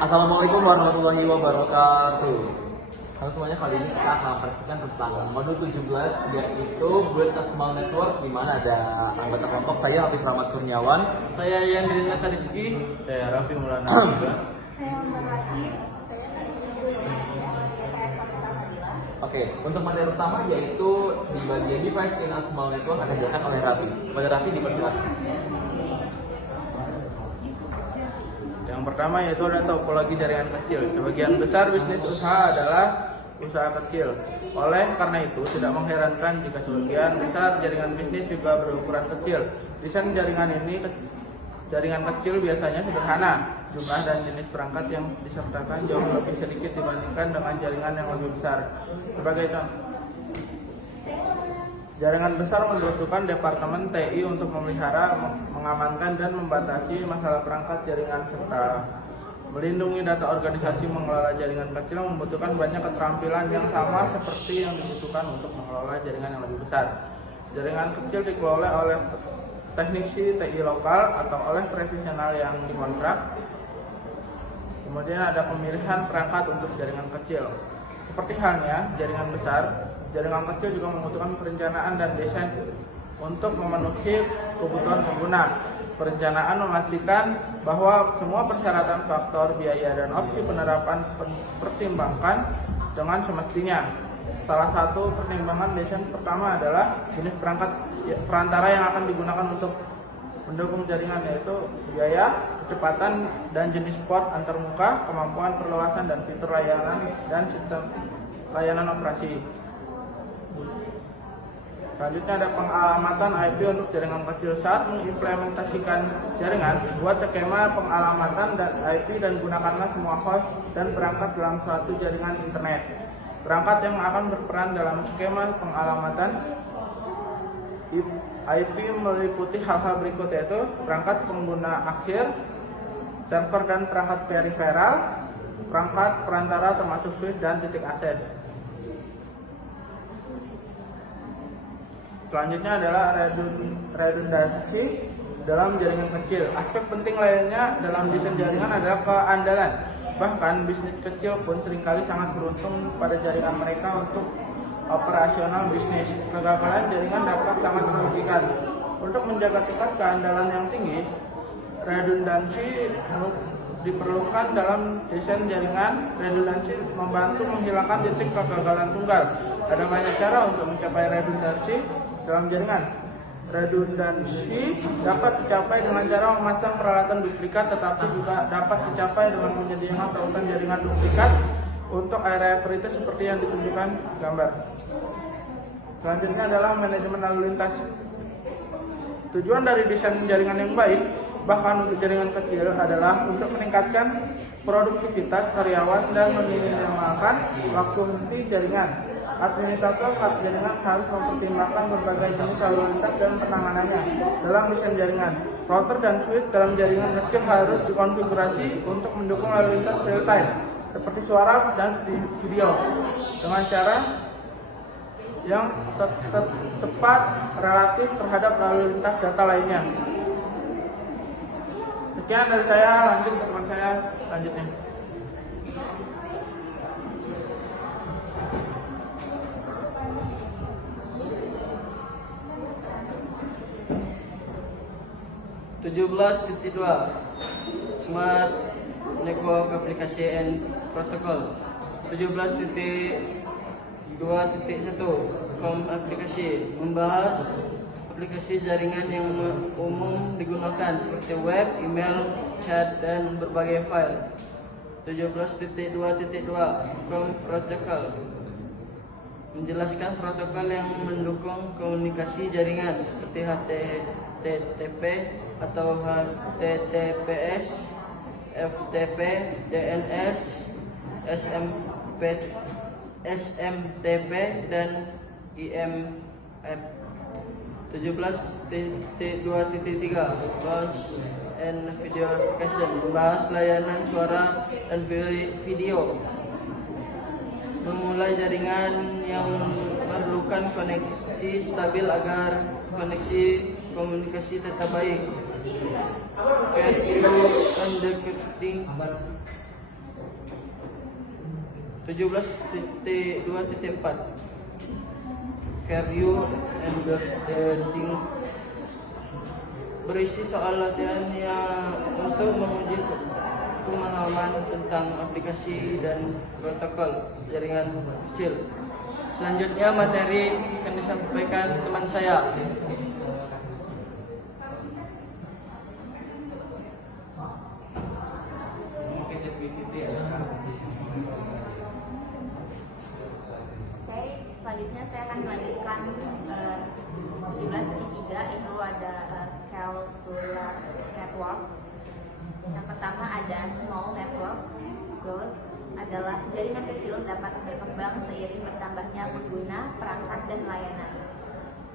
Assalamualaikum warahmatullahi wabarakatuh. Halo semuanya, kali ini kita akan mempresentasikan tentang modul 17, yaitu Build a Small Network, di mana ada anggota kelompok saya Hafiz Rahmat Kurniawan, Saya Yandrina Rizky, Saya Raffi Maulana juga. Saya Merahim, saya tadi juga dari IPS Fakultas Fadilah. Oke, untuk materi utama yaitu di bagian Device in a Small Network akan dijelaskan oleh Raffi. Kepada Raffi dipersilakan. Yang pertama yaitu ada topologi jaringan kecil. Sebagian besar bisnis usaha adalah usaha kecil. Oleh karena itu, tidak mengherankan jika sebagian besar jaringan bisnis juga berukuran kecil. Desain jaringan kecil biasanya sederhana. Jumlah dan jenis perangkat yang disertakan jauh lebih sedikit dibandingkan dengan jaringan yang lebih besar. Sebagai contoh, jaringan besar membutuhkan departemen TI untuk memelihara, mengamankan, dan membatasi masalah perangkat jaringan serta melindungi data organisasi. Mengelola jaringan kecil membutuhkan banyak keterampilan yang sama seperti yang dibutuhkan untuk mengelola jaringan yang lebih besar. Jaringan kecil dikelola oleh teknisi TI lokal atau oleh profesional yang dikontrak. Kemudian ada pemilihan perangkat untuk jaringan kecil. Seperti halnya jaringan besar, jaringan kecil juga membutuhkan perencanaan dan desain untuk memenuhi kebutuhan pengguna. Perencanaan memastikan bahwa semua persyaratan, faktor, biaya, dan opsi penerapan pertimbangkan dengan semestinya. Salah satu pertimbangan desain pertama adalah jenis perantara yang akan digunakan untuk mendukung jaringan, yaitu biaya, kecepatan, dan jenis port antarmuka, kemampuan perluasan dan fitur layanan, dan sistem layanan operasi. Selanjutnya ada pengalamatan IP untuk jaringan kecil. Saat mengimplementasikan jaringan, buat skema pengalamatan dan IP dan gunakanlah semua host dan perangkat dalam suatu jaringan internet. Perangkat yang akan berperan dalam skema pengalamatan IP meliputi hal-hal berikut, yaitu perangkat pengguna akhir, server dan perangkat periferal, perangkat perantara termasuk switch dan titik akses. Selanjutnya adalah redundansi dalam jaringan kecil. Aspek penting lainnya dalam desain jaringan adalah keandalan. Bahkan bisnis kecil pun seringkali sangat beruntung pada jaringan mereka untuk operasional bisnis. Kegagalan jaringan dapat sangat merugikan. Untuk menjaga tingkat keandalan yang tinggi, redundansi diperlukan dalam desain jaringan. Redundansi membantu menghilangkan titik kegagalan tunggal. Ada banyak cara untuk mencapai redundansi dalam jaringan. Redundansi dapat dicapai dengan cara memasang peralatan duplikat, tetapi juga dapat dicapai dengan menyediakan tautan jaringan duplikat untuk area prioritas seperti yang ditunjukkan gambar. Selanjutnya adalah manajemen lalu lintas. Tujuan dari desain jaringan yang baik, bahkan untuk jaringan kecil, adalah untuk meningkatkan produktivitas karyawan dan meminimalkan waktu henti jaringan. Administrator jaringan harus mempertimbangkan berbagai jenis lalu lintas dan penanganannya dalam desain jaringan. Router dan switch dalam jaringan kecil harus dikonfigurasi untuk mendukung lalu lintas real time, seperti suara dan video, dengan cara yang tepat relatif terhadap lalu lintas data lainnya. Sekian dari saya, lanjut ke teman saya selanjutnya. Smart Network Application and Protocol. 17.2.1 Com aplikasi, membahas aplikasi jaringan yang umum digunakan seperti web, email, chat, dan berbagai file. 17.2.2 Com Protocol, menjelaskan protokol yang mendukung komunikasi jaringan seperti HTTP atau HTTPS, FTP, DNS, SMTP, dan IMF. 17.2.3 Voice and Video Application, membahas layanan suara dan video. Memulai jaringan yang memerlukan koneksi stabil agar koneksi komunikasi tetap baik. Can you undetecting 17.2.4 Can you undetecting berisi soal latihan yang untuk menguji pemahaman tentang aplikasi dan protokol jaringan kecil. Selanjutnya materi akan disampaikan teman saya. Oke, selanjutnya saya akan melanjutkan 17.3 itu ada scale to large networks. Yang pertama ada small network growth, adalah jaringan kecil dapat berkembang seiring bertambahnya pengguna, perangkat, dan layanan.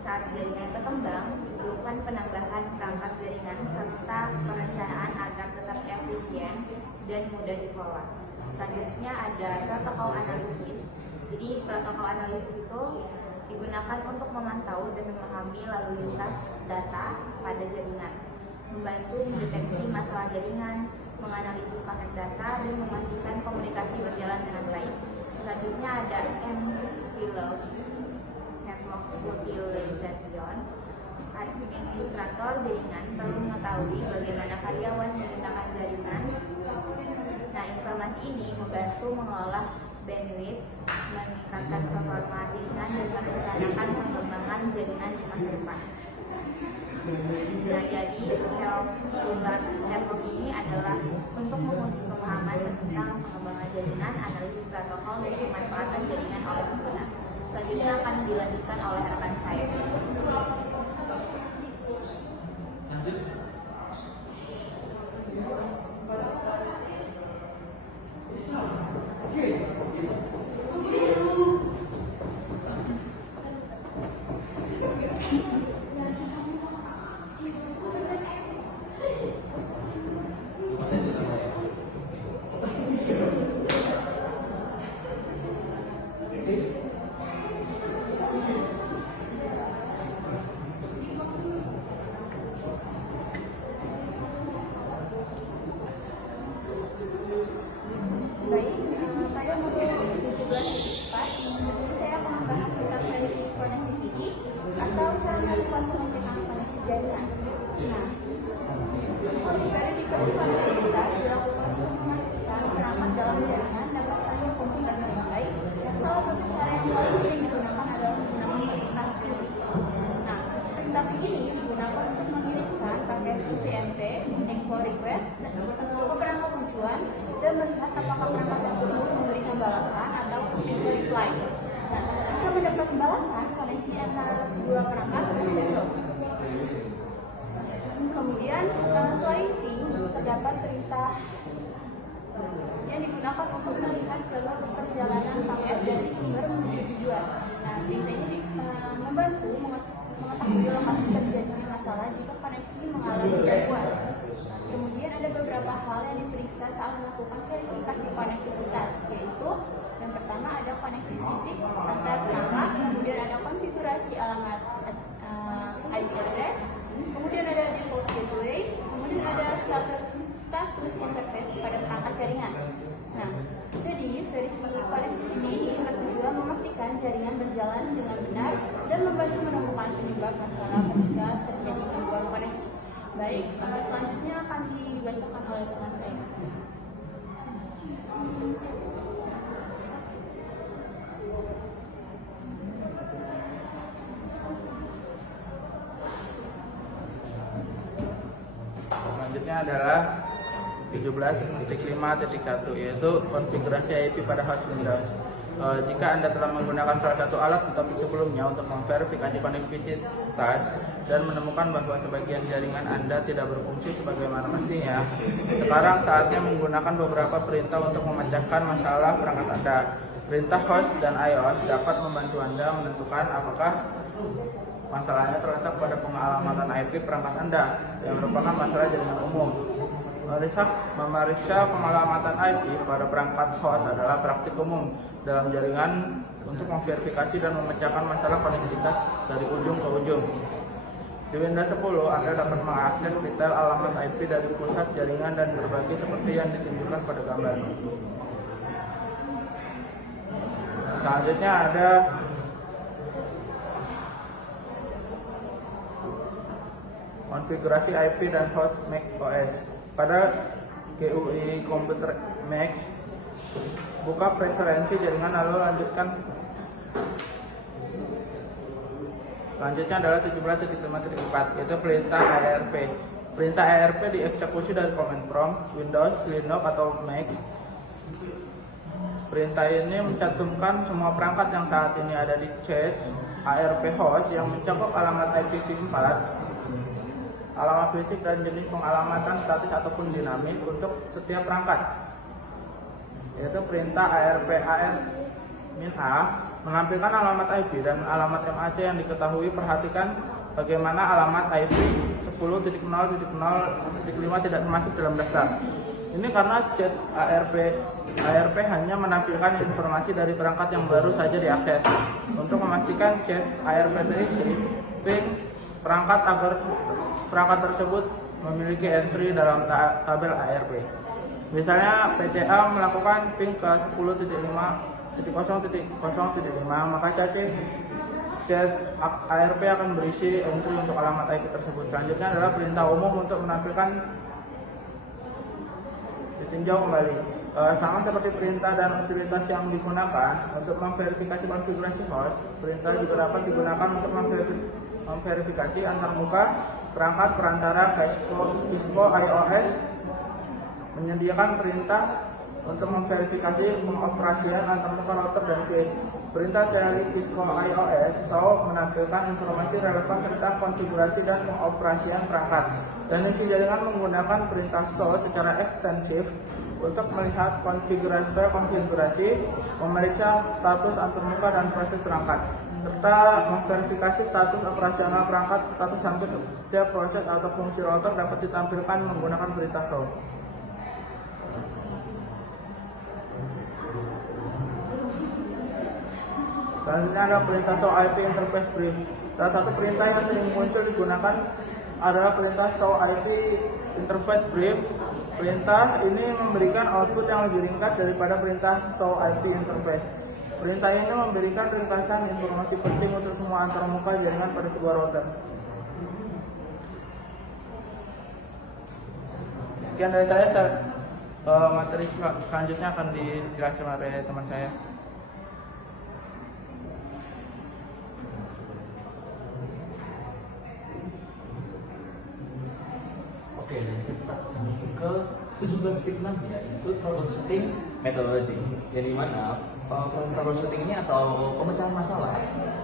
Saat jaringan berkembang, diperlukan penambahan perangkat jaringan serta perencanaan agar tetap efisien dan mudah dikelola. Selanjutnya ada protokol analisis. Jadi protokol analisis itu digunakan untuk memantau dan memahami lalu lintas data pada jaringan, membantu mendeteksi masalah jaringan, menganalisis paket data, dan memastikan komunikasi berjalan dengan baik. Selanjutnya ada MPLO, Network Utilization. Administrator jaringan perlu mengetahui bagaimana karyawan menggunakan jaringan. Nah, informasi ini membantu mengelola bandwidth, meningkatkan performa jaringan, dan merencanakan pengembangan jaringan di masa depan. Nah, jadi scale to large network ini adalah untuk menguji pemahaman tentang pengembangan jaringan, analisis protokol, dan pemanfaatan jaringan oleh pengguna. Selanjutnya akan dilanjutkan oleh rekan saya. Baik, pada modul 17.4 saya akan membahas tentang verify connectivity atau cara melakukan pengecekan koneksi jaringan. Nah, verifikasi konektivitas dilakukan untuk memastikan perangkat dalam jaringan dapat saling berkomunikasi dengan baik. Salah satu cara yang paling sering digunakan adalah menggunakan perintah pilih. Nah, perintah pilih ini digunakan untuk mengirimkan paket IVMP, info request, ke perangkat tujuan, dan melihat apakah perangkat tersebut memberikan balasan atau reply. Nah, jika mendapat balasan, koneksi antara kedua perangkat berhasil. Kemudian, selain ping, terdapat perintah yang digunakan untuk melihat jalur perjalanan paket dari sumber menuju tujuan. Nah, perintah ini membantu mengetahui lokasi terjadinya masalah jika koneksi mengalami gangguan. Kemudian ada beberapa hal yang diperiksa saat melakukan verifikasi konektivitas, yaitu yang pertama ada koneksi fisik antar perangkat, kemudian ada konfigurasi alamat IP address, kemudian ada default gateway, kemudian ada status interface pada perangkat jaringan. Nah, jadi verifikasi konektivitas ini bertujuan memastikan jaringan berjalan dengan benar dan membantu menemukan penyebab masalah ketika terjadi gangguan koneksi. Baik, selanjutnya akan dibacakan oleh teman saya. Selanjutnya adalah 17.5.1 yaitu konfigurasi IP pada host Windows. Jika Anda telah menggunakan salah satu alat tetapi sebelumnya untuk memverifikasi konektivitas dan menemukan bahwa sebagian jaringan Anda tidak berfungsi sebagaimana mestinya, sekarang saatnya menggunakan beberapa perintah untuk memecahkan masalah perangkat Anda. Perintah host dan iOS dapat membantu Anda menentukan apakah masalahnya terletak pada pengalamatan IP perangkat Anda yang merupakan masalah jaringan umum. Memeriksa pengalamatan IP pada perangkat host adalah praktik umum dalam jaringan untuk memverifikasi dan memecahkan masalah konektivitas dari ujung ke ujung. Di Windows 10, Anda dapat mengakses detail alamat IP dari pusat jaringan dan berbagi seperti yang ditunjukkan pada gambar. Selanjutnya ada konfigurasi IP dan host Mac OS. Pada GUI komputer Mac, buka preferensi jaringan lalu lanjutkan. Selanjutnya adalah 17.5.4, yaitu perintah ARP. Perintah ARP dieksekusi dari command prompt Windows, Linux, atau Mac. Perintah ini mencantumkan semua perangkat yang saat ini ada di cache ARP host yang mencakup alamat IPv4, alamat fisik dan jenis pengalamatan statis ataupun dinamis untuk setiap perangkat. Yaitu perintah ARP -a menampilkan alamat IP dan alamat MAC yang diketahui. Perhatikan bagaimana alamat IP 10.0.0.5 tidak termasuk dalam daftar. Ini karena cache ARP hanya menampilkan informasi dari perangkat yang baru saja diakses. Untuk memastikan cache ARP terisi, ping perangkat agar perangkat tersebut memiliki entry dalam tabel ARP. Misalnya PCA melakukan ping ke 10.5.0.0.5, maka cache ARP akan berisi entry untuk alamat IP tersebut. Selanjutnya adalah perintah umum untuk menampilkan ditinjau kembali. Sama seperti perintah dan utilitas yang digunakan untuk memverifikasi konfigurasi host, perintah juga dapat digunakan untuk memverifikasi antarmuka perangkat perantara. Cisco iOS menyediakan perintah untuk memverifikasi pengoperasian antarmuka router dan switch. Perintah dari Cisco iOS show menampilkan informasi relevan tentang konfigurasi dan pengoperasian perangkat. Teknisi jaringan menggunakan perintah show secara ekstensif untuk melihat konfigurasi, memeriksa status antarmuka dan proses perangkat, serta memverifikasi status operasional perangkat. Status hampir setiap proses atau fungsi router dapat ditampilkan menggunakan perintah show. Selanjutnya ada perintah show IP interface brief. Salah satu perintah yang sering muncul digunakan adalah perintah show IP interface brief. Perintah ini memberikan output yang lebih ringkas daripada perintah show IP interface. Perintah ini memberikan ringkasan informasi penting untuk semua antarmuka jaringan pada sebuah router. Sekian dari saya. Materi selanjutnya akan dijelaskan oleh teman saya. Oke, dan kita akan masuk ke 17.6 ya, itu troubleshooting methodology. Yang dimana proses troubleshooting ini atau pemecahan masalah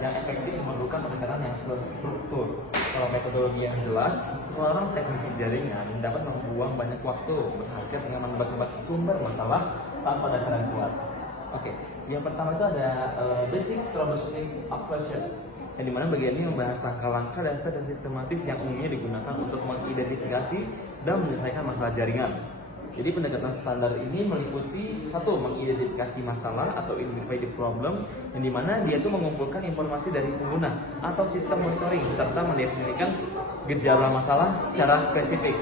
yang efektif memerlukan pendekatan yang terstruktur. Kalau metodologi yang jelas, seorang teknisi jaringan dapat membuang banyak waktu berharga dengan menebak-nebak sumber masalah tanpa dasar yang kuat. Oke, yang pertama itu ada basic troubleshooting approaches, yang dimana bagian ini membahas langkah-langkah dasar dan sistematis yang umumnya digunakan untuk mengidentifikasi dan menyelesaikan masalah jaringan. Jadi pendekatan standar ini meliputi satu, mengidentifikasi masalah atau identify the problem, yang dimana dia itu mengumpulkan informasi dari pengguna atau sistem monitoring serta mendefinisikan gejala masalah secara spesifik.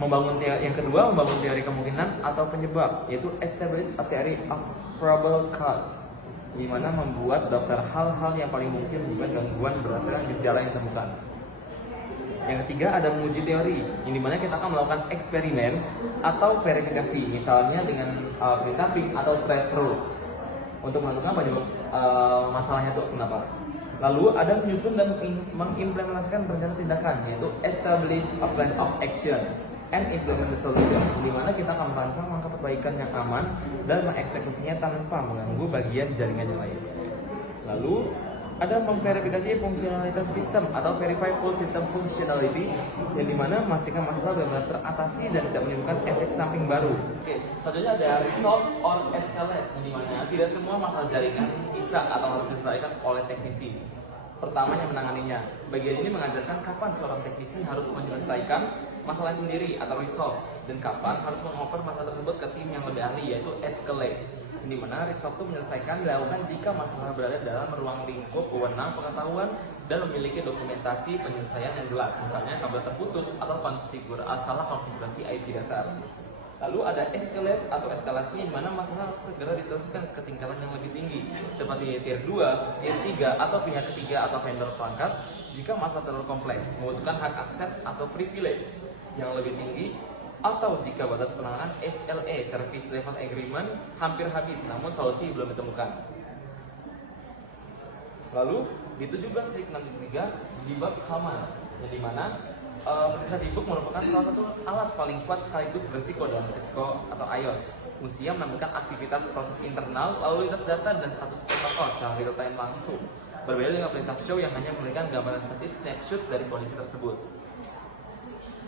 Yang kedua, membangun teori kemungkinan atau penyebab, yaitu establish a theory of probable cause, di mana membuat daftar hal-hal yang paling mungkin menyebabkan gangguan berdasarkan gejala yang ditemukan. Yang ketiga ada menguji teori, yang dimana kita akan melakukan eksperimen atau verifikasi, misalnya dengan perintah ping atau trace rule untuk menentukan penyebab masalahnya itu kenapa. Lalu ada menyusun dan mengimplementasikan rencana tindakan, yaitu establish a plan of action and implement the solution, di mana kita akan merancang langkah perbaikan yang aman dan mengeksekusinya tanpa mengganggu bagian jaringan yang lain. Lalu ada memverifikasi fungsionalitas sistem atau verify full system functionality, yang dimana memastikan masalah benar-benar teratasi dan tidak menimbulkan efek samping baru. Oke, selanjutnya ada resolve or escalate, yang dimana tidak semua masalah jaringan bisa atau harus diselesaikan oleh teknisi. Pertama yang menanganinya. Bagian ini mengajarkan kapan seorang teknisi harus menyelesaikan masalah sendiri atau resolve, dan kapan harus mengoper masalah tersebut ke tim yang lebih ahli, yaitu escalate. di mana resolve itu menyelesaikan dilakukan jika masalah berada dalam ruang lingkup wewenang pengetahuan dan memiliki dokumentasi penyelesaian yang jelas, misalnya kabel terputus atau salah konfigurasi IP dasar. Lalu ada escalate atau eskalasi di mana masalah harus segera diteruskan ke tingkatan yang lebih tinggi, seperti tier 2, tier 3, atau pihak ketiga atau vendor perangkat jika masalah terlalu kompleks, membutuhkan hak akses atau privilege yang lebih tinggi, atau jika batas penanganan SLA (Service Level Agreement) hampir habis namun solusi belum ditemukan. Lalu di 17.6.3 debug command, yang dimana perintah debug merupakan salah satu alat paling kuat sekaligus berisiko dalam Cisco atau iOS. Fungsinya menampilkan aktivitas proses internal, lalu lintas data dan status protokol secara real time langsung. Berbeda dengan perintah show yang hanya memberikan gambaran statis snapshot dari kondisi tersebut.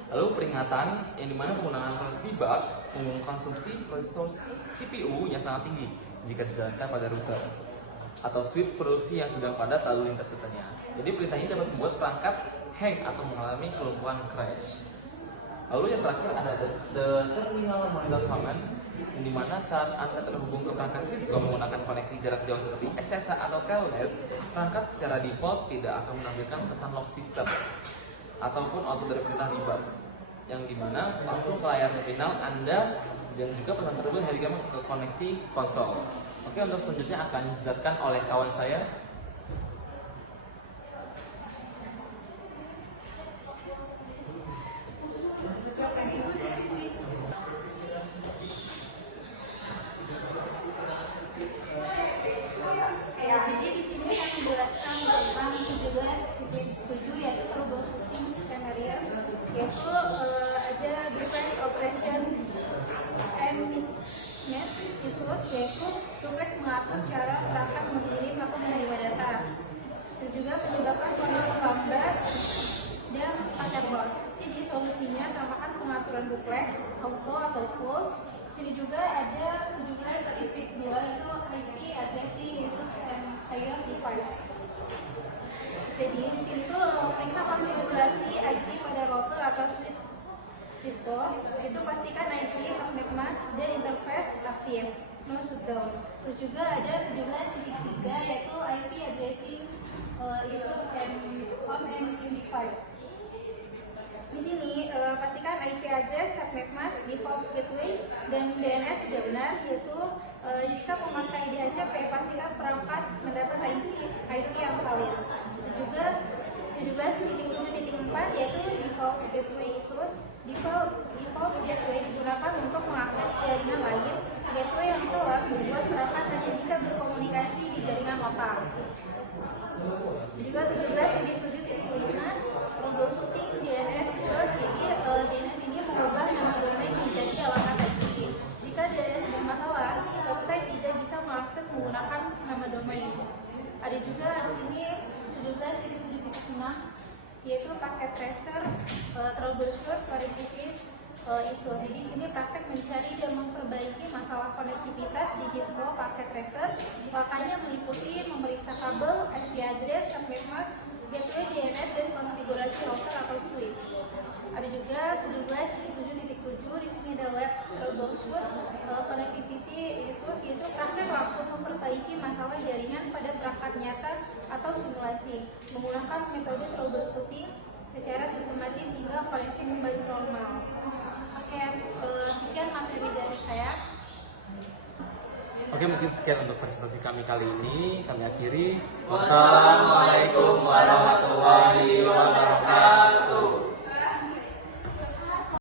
Lalu peringatan, yang dimana penggunaan proses debug mengkonsumsi resource CPU yang sangat tinggi jika dijalankan pada router atau switch produksi yang sedang padat lalu lintas datanya. Jadi perintah ini dapat membuat perangkat hang atau mengalami kelumpuhan crash. Lalu yang terakhir ada the terminal monitor command, yang dimana saat Anda terhubung ke perangkat Cisco menggunakan koneksi jarak jauh seperti SSH atau Telnet, perangkat secara default tidak akan menampilkan pesan log system ataupun output dari perintah debug, yang dimana langsung ke layar terminal Anda dan juga pesan tersebut hanya ke koneksi konsol. Oke, untuk selanjutnya akan dijelaskan oleh kawan saya. Jadi di sini saya menjelaskan tentang 17.7 yaitu troubleshooting scenarios, yaitu ada different operation and mismatch issues, yaitu tugas mengatur cara perangkat mengirim atau menerima data, dan juga penyebabkan koneksi lambat dan pada bus. Jadi solusinya samakan pengaturan duplex, auto atau full. Sini juga ada 17.2 itu IP addressing issues and iOS device. Jadi di sini tuh periksa konfigurasi IP pada router atau switch Cisco. Itu pastikan IP, subnet mask, dan interface aktif, no shutdown. Terus juga ada 17.3 yaitu IP addressing issues and home and device. Di sini pastikan IP address, subnet mask, default gateway, dan DNS sudah benar, yaitu jika memakai DHCP pastikan perangkat mendapat IP yang valid. Juga 17.7.4 yaitu default gateway issues. Default gateway digunakan untuk mengakses jaringan lain. Gateway yang salah membuat perangkat hanya bisa berkomunikasi di jaringan lokal. Juga 17.7.5 troubleshooting DNS issues. Jadi DNS ini mengubah nama domain menjadi alamat IP. Jika DNS bermasalah, website tidak bisa mengakses menggunakan nama domain. Ada juga di sini 17.7.6 yaitu paket tracer troubleshoot verification issue. Jadi di sini praktek mencari dan memperbaiki masalah konektivitas di Cisco paket tracer. Makanya meliputi memeriksa kabel, IP address, subnet mask, gateway DNS, dan konfigurasi router atau switch. Ada juga 17.7.7 di sini ada web troubleshoot connectivity issues, yaitu praktek langsung memperbaiki masalah jaringan pada perangkat nyata atau simulasi menggunakan metode troubleshooting secara sistematis hingga koneksi kembali normal. Oke, sekian materi dari saya. Oke, mungkin sekian untuk presentasi kami kali ini. Kami akhiri. Wassalamualaikum warahmatullahi wabarakatuh.